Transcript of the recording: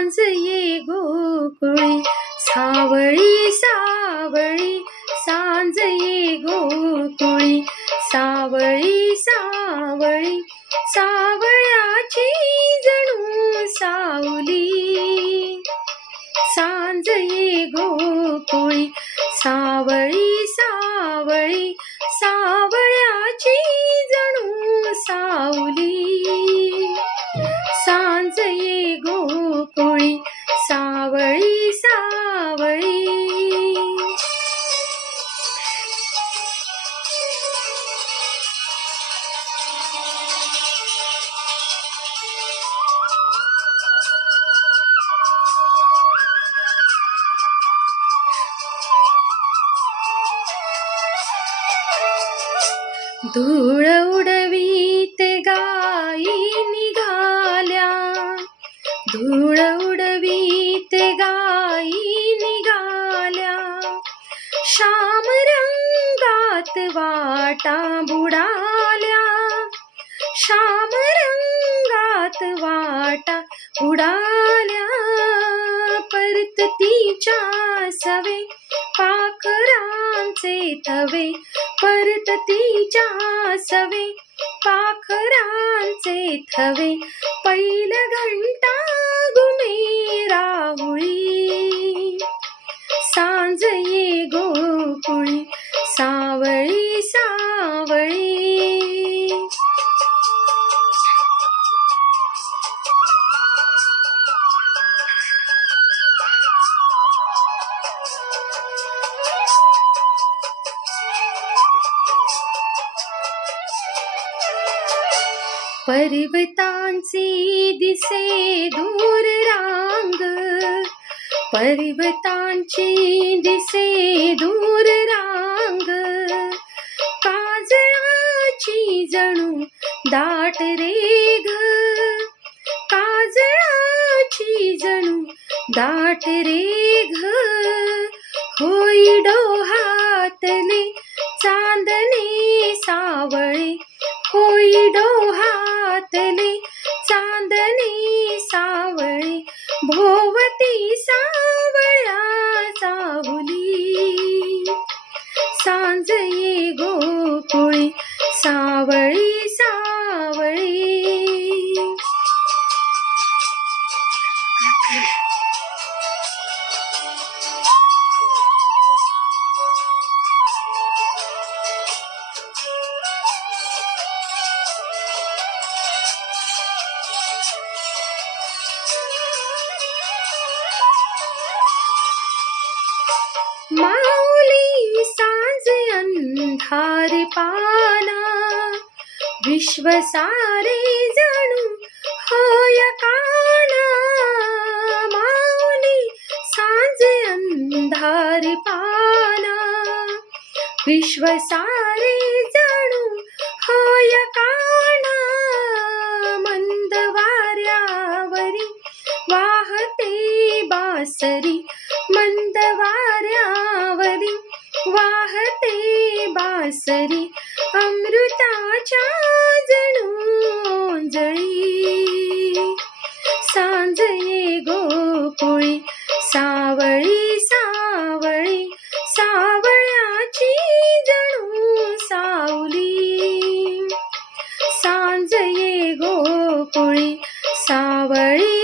सांज ये गोकुळी सावळी सावळी सांज ये गोकुळी सावळी सावळी सावळ्याची जणू सावली. सांज ये गोकुळी सावळी सावळी सावळ्याची जणू सावली. धूळ उडवीत गाई निघाल्या. धूळ उडवीत गाई निघाल्या. श्याम रंगात वाटा बुडाल्या. श्याम रंगात वाटा बुडाल्या. परततीच्या सवे पाखरांचे थवे परततीच्या सवे पाखरांचे थवे पैल घंटा गुमे राहुळी. सांज पर्वतांची दिसे दूर रांग. पर्वतांची दिसे दूर रांग. काजळाची जणू दाट रेघ. काजळाची जणू दाट रेघ. होई डोहातले चांदणे सावळे होई डोहा अंधार पाना विश्व सारे जणू होय काना माऊली सांजे अंधार पाना विश्व सारे जणू होय काना मंद वाऱ्यावरी वाहते बासरी मंद वाऱ्यावरी सासरी अमृताच्या जणू जळी. सांज ये गोकुळी सावळी सावळी सावळ्याची जणू सावली. सांज ये गोकुळी सावळी